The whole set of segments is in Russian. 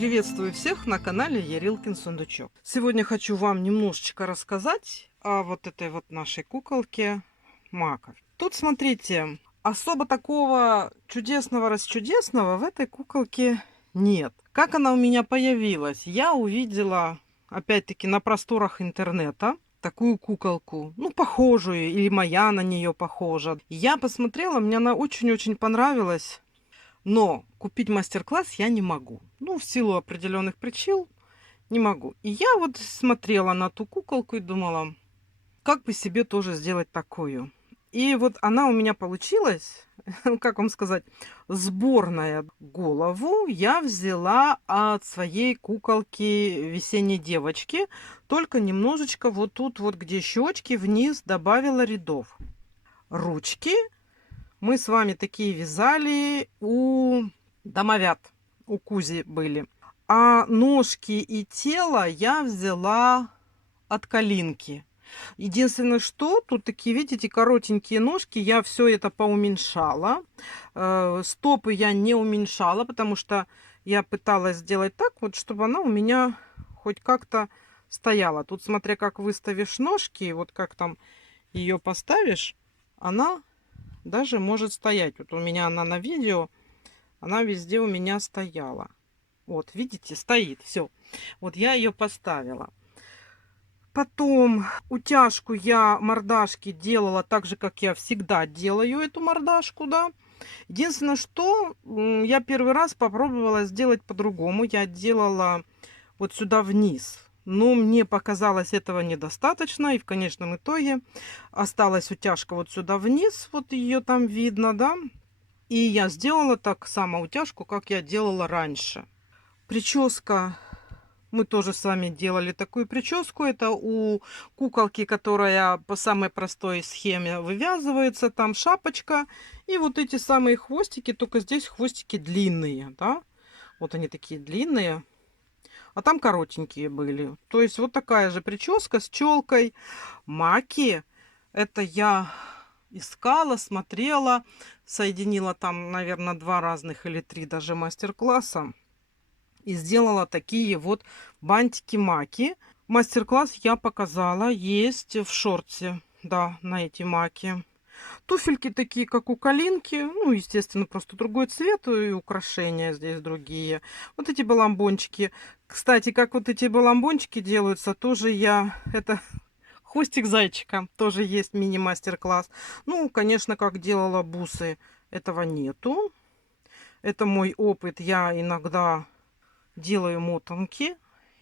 Приветствую всех на канале Ярилкин Сундучок. Сегодня хочу вам немножечко рассказать о вот этой вот нашей куколке Маков. Тут, смотрите, особо такого чудесного-расчудесного в этой куколке нет. Как она у меня появилась? Я увидела, опять-таки, на просторах интернета такую куколку, ну, похожую, или моя на нее похожа. Я посмотрела, мне она очень-очень понравилась. Но купить мастер-класс я не могу. Ну, в силу определенных причин не могу. И я вот смотрела на ту куколку и думала, как бы себе тоже сделать такую. И вот она у меня получилась, как вам сказать, сборная. Голову я взяла от своей куколки весенней девочки, только немножечко вот тут вот, где щечки, вниз добавила рядов. Ручки мы с вами такие вязали у домовят, у Кузи были. А ножки и тело я взяла от Калинки. Единственное, что тут такие, видите, коротенькие ножки, я все это поуменьшала. Стопы я не уменьшала, потому что я пыталась сделать так, вот, чтобы она у меня хоть как-то стояла. Тут, смотря как выставишь ножки, вот как там ее поставишь, она даже может стоять. Вот у меня она на видео, она везде у меня стояла. Вот, видите, стоит, все. Вот я ее поставила. Потом утяжку я мордашки делала так же, как я всегда делаю эту мордашку, да. Единственное, что я первый раз попробовала сделать по-другому. Я делала вот сюда вниз. Но мне показалось этого недостаточно. И в конечном итоге осталась утяжка вот сюда вниз. Вот ее там видно, да. И я сделала так само утяжку, как я делала раньше. Прическа. Мы тоже с вами делали такую прическу. Это у куколки, которая по самой простой схеме вывязывается. Там шапочка. И вот эти самые хвостики. Только здесь хвостики длинные, да. Вот они такие длинные. А там коротенькие были. То есть вот такая же прическа с челкой. Маки. Это я искала, смотрела, соединила там, наверное, 2 разных или 3 даже мастер-класса. И сделала такие вот бантики-маки. Мастер-класс я показала, есть в шорте, да, на эти маки. Туфельки такие, как у Калинки. Ну, естественно, просто другой цвет и украшения здесь другие. Вот эти баламбончики. Кстати, как вот эти баламбончики делаются, тоже я... Это хвостик зайчика. Тоже есть мини-мастер-класс. Ну, конечно, как делала бусы, этого нету. Это мой опыт. Я иногда делаю мотанки.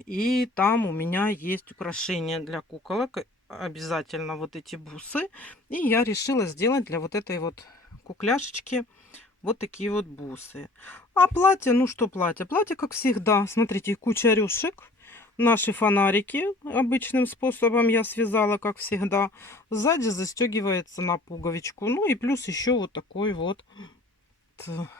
И там у меня есть украшения для куколок. Обязательно вот эти бусы. И я решила сделать для вот этой вот кукляшечки вот такие вот бусы. А платье, ну что платье? Платье, как всегда. Смотрите, куча рюшек. Наши фонарики обычным способом я связала, как всегда. Сзади застегивается на пуговичку. Ну и плюс еще вот такой вот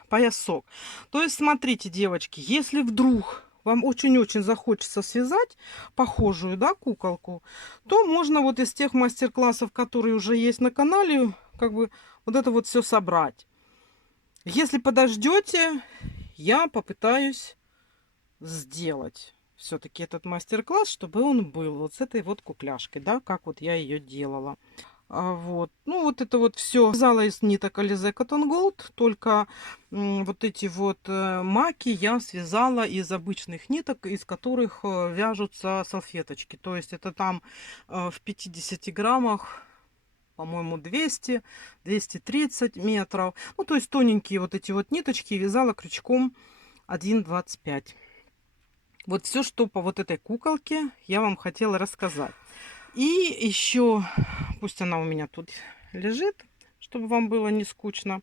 поясок. То есть, смотрите, девочки, если вдруг вам очень-очень захочется связать похожую, да, куколку, то можно вот из тех мастер-классов, которые уже есть на канале, как бы вот это вот все собрать. Если подождете, я попытаюсь сделать все-таки этот мастер-класс, чтобы он был вот с этой вот кукляшкой, да, как вот я ее делала. Вот. Ну, вот это вот все вязала из ниток Alize Cotton Gold, только вот эти вот маки я связала из обычных ниток, из которых вяжутся салфеточки. То есть это там в 50 граммах, по-моему, 200-230 метров. Ну, то есть тоненькие вот эти вот ниточки вязала крючком 1,25. Вот все, что по вот этой куколке я вам хотела рассказать. И еще, пусть она у меня тут лежит, чтобы вам было не скучно.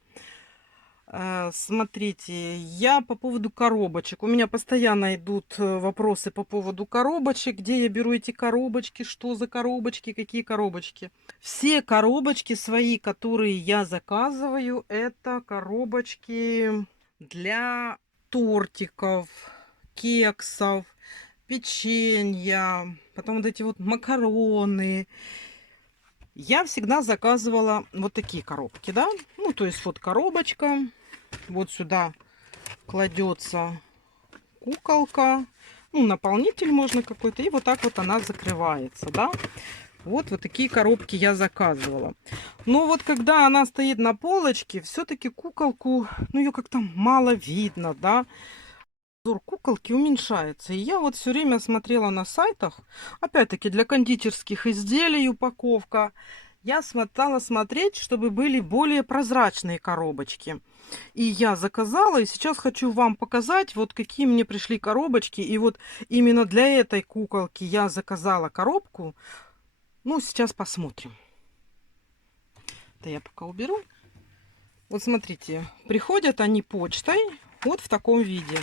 Смотрите, я по поводу коробочек. У меня постоянно идут вопросы по поводу коробочек. Где я беру эти коробочки, что за коробочки, какие коробочки. Все коробочки свои, которые я заказываю, это коробочки для тортиков, кексов, печенья, потом вот эти вот макароны. Я всегда заказывала вот такие коробки, да. Ну, то есть вот коробочка, вот сюда кладется куколка. Ну, наполнитель можно какой-то. И вот так вот она закрывается, да. Вот такие коробки я заказывала. Но вот когда она стоит на полочке, все-таки куколку, ну, ее как-то мало видно, да. Обзор куколки уменьшается. И я вот все время смотрела на сайтах, опять-таки для кондитерских изделий упаковка. Я стала смотреть, чтобы были более прозрачные коробочки. И я заказала, и сейчас хочу вам показать, вот какие мне пришли коробочки. И вот именно для этой куколки я заказала коробку. Ну, сейчас посмотрим. Да я пока уберу. Вот смотрите, приходят они почтой вот в таком виде.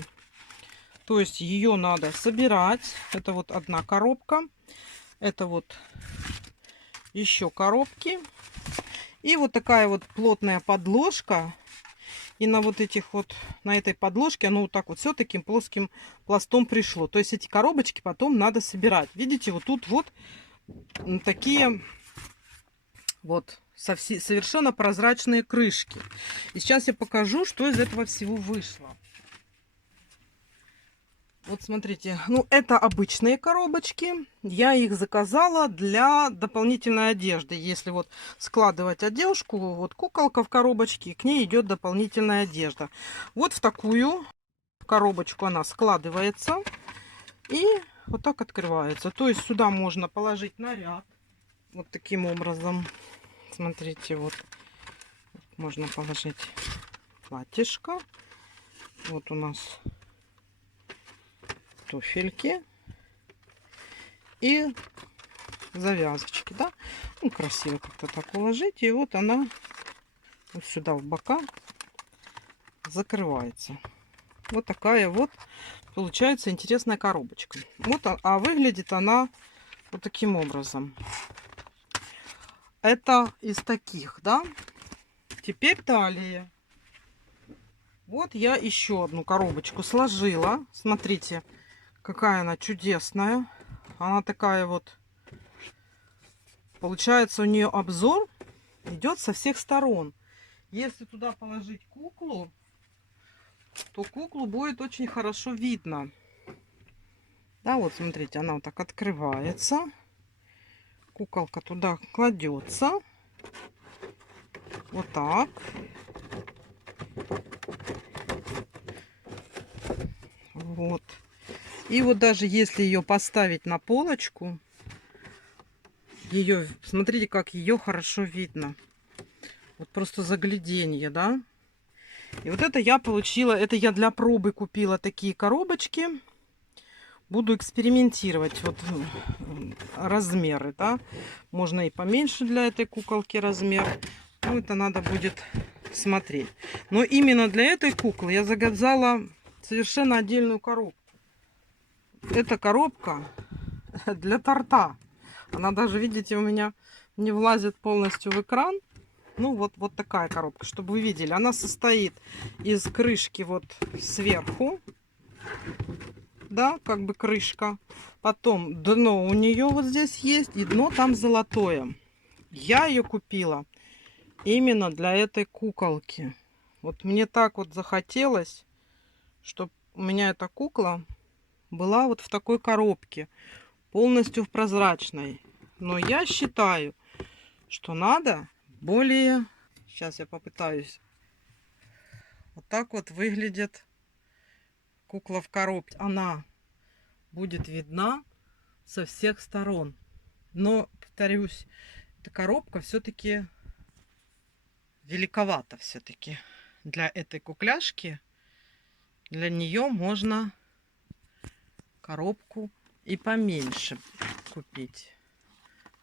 То есть ее надо собирать. Это вот одна коробка. Это вот еще коробки. И вот такая вот плотная подложка. И на вот этих вот, на этой подложке оно вот так вот все таким плоским пластом пришло. То есть эти коробочки потом надо собирать. Видите, вот тут вот такие вот совершенно прозрачные крышки. И сейчас я покажу, что из этого всего вышло. Вот смотрите, ну это обычные коробочки. Я их заказала для дополнительной одежды. Если вот складывать одежку, вот куколка в коробочке, к ней идет дополнительная одежда. Вот в такую коробочку она складывается и вот так открывается. То есть сюда можно положить наряд. Вот таким образом. Смотрите, вот можно положить платьишко. Вот у нас туфельки и завязочки, да, ну, красиво как-то так уложить, и вот она вот сюда в бока закрывается. Вот такая вот получается интересная коробочка. Вот, а выглядит она вот таким образом. Это из таких, да. Теперь далее. Вот я еще одну коробочку сложила. Смотрите, какая она чудесная. Она такая вот. Получается, у нее обзор идет со всех сторон. Если туда положить куклу, то куклу будет очень хорошо видно. Да, вот смотрите, она вот так открывается. Куколка туда кладется. Вот так. Вот. И вот даже если ее поставить на полочку, ее, смотрите, как ее хорошо видно. Вот просто загляденье, да. И вот это я получила, это я для пробы купила такие коробочки. Буду экспериментировать. Вот размеры, да. Можно и поменьше для этой куколки размер. Ну, это надо будет смотреть. Но именно для этой куклы я заказала совершенно отдельную коробку. Эта коробка для торта. Она даже, видите, у меня не влазит полностью в экран. Ну, вот такая коробка, чтобы вы видели. Она состоит из крышки вот сверху. Да, как бы крышка. Потом дно у нее вот здесь есть. И дно там золотое. Я ее купила именно для этой куколки. Вот мне так вот захотелось, чтобы у меня эта кукла была вот в такой коробке. Полностью в прозрачной. Но я считаю, что надо более... Сейчас я попытаюсь. Вот так вот выглядит кукла в коробке. Она будет видна со всех сторон. Но, повторюсь, эта коробка все-таки великовата все-таки для этой кукляшки. Для нее можно коробку и поменьше купить.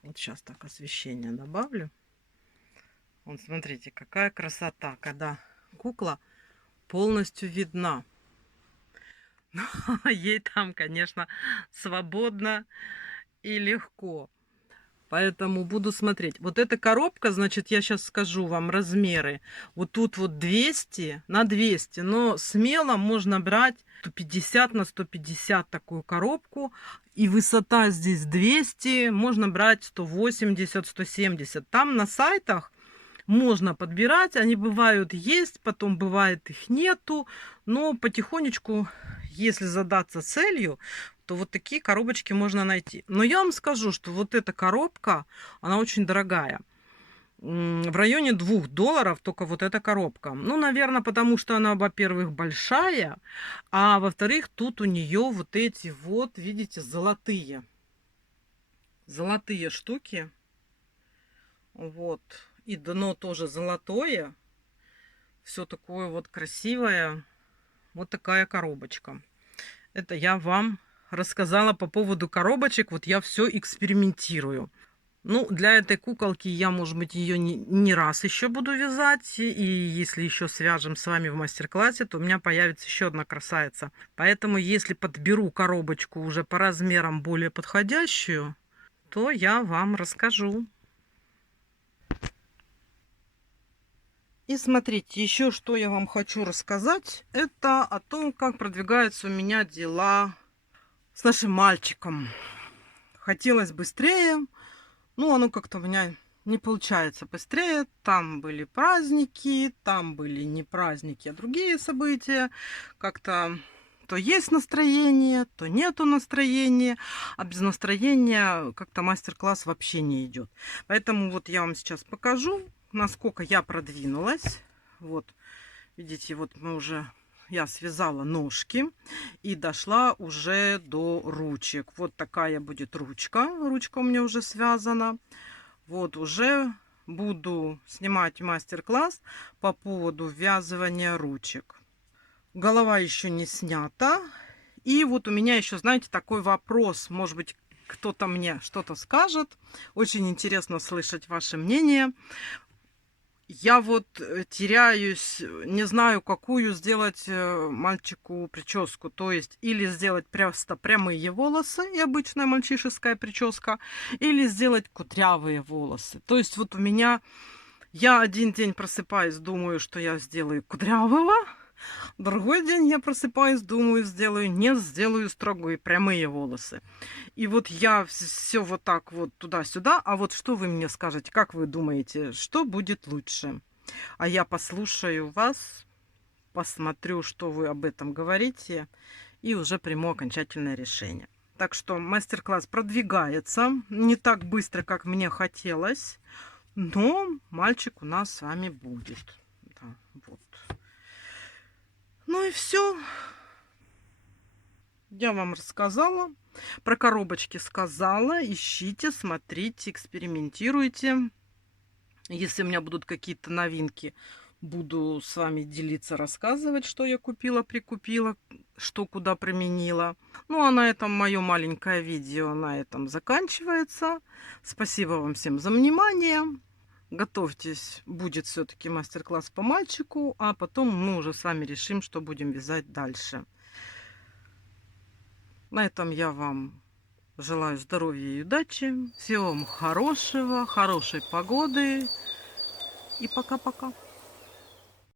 Вот сейчас так освещение добавлю. Вот смотрите, какая красота, когда кукла полностью видна. Но ей там, конечно, свободно и легко. Поэтому буду смотреть. Вот эта коробка, значит, я сейчас скажу вам размеры. Вот тут вот 200 на 200. Но смело можно брать 150 на 150 такую коробку. И высота здесь 200. Можно брать 180, 170. Там на сайтах можно подбирать. Они бывают есть, потом бывает их нету. Но потихонечку если задаться целью, то вот такие коробочки можно найти. Но я вам скажу, что вот эта коробка, она очень дорогая. В районе $2 только вот эта коробка. Ну, наверное, потому что она, во-первых, большая, а во-вторых, тут у нее вот эти вот, видите, золотые штуки. Вот. И дно тоже золотое. Все такое вот красивое. Вот такая коробочка. Это я вам рассказала по поводу коробочек. Вот я все экспериментирую. Ну, для этой куколки я, может быть, ее не раз еще буду вязать. И если еще свяжем с вами в мастер-классе, то у меня появится еще одна красавица. Поэтому, если подберу коробочку уже по размерам более подходящую, то я вам расскажу. И смотрите, еще что я вам хочу рассказать, это о том, как продвигаются у меня дела с нашим мальчиком. Хотелось быстрее, но оно как-то у меня не получается быстрее. Там были праздники, там были не праздники, а другие события. Как-то то есть настроение, то нету настроения, а без настроения как-то мастер-класс вообще не идет. Поэтому вот я вам сейчас покажу, насколько я продвинулась. Вот, видите, вот я связала ножки и дошла уже до ручек. Вот такая будет ручка. Ручка у меня уже связана. Вот уже буду снимать мастер-класс по поводу ввязывания ручек. Голова еще не снята. И вот у меня еще, знаете, такой вопрос. Может быть, кто-то мне что-то скажет. Очень интересно слышать ваше мнение. Я вот теряюсь, не знаю, какую сделать мальчику прическу. То есть, или сделать просто прямые волосы и обычная мальчишеская прическа, или сделать кудрявые волосы. То есть, вот у меня, я один день просыпаюсь, думаю, что я сделаю кудрявого. Другой день я просыпаюсь, думаю, сделаю строгие прямые волосы. И вот я все вот так вот туда-сюда. А вот что вы мне скажете? Как вы думаете, что будет лучше? А я послушаю вас, посмотрю, что вы об этом говорите, и уже приму окончательное решение. Так что мастер-класс продвигается не так быстро, как мне хотелось, но мальчик у нас с вами будет. Да, вот. Ну и все. Я вам рассказала. Про коробочки сказала. Ищите, смотрите, экспериментируйте. Если у меня будут какие-то новинки, буду с вами делиться, рассказывать, что я купила, прикупила, что куда применила. Ну, а на этом мое маленькое видео на этом заканчивается. Спасибо вам всем за внимание. Готовьтесь, будет все-таки мастер-класс по мальчику, а потом мы уже с вами решим, что будем вязать дальше. На этом я вам желаю здоровья и удачи. Всего вам хорошего, хорошей погоды. И пока-пока.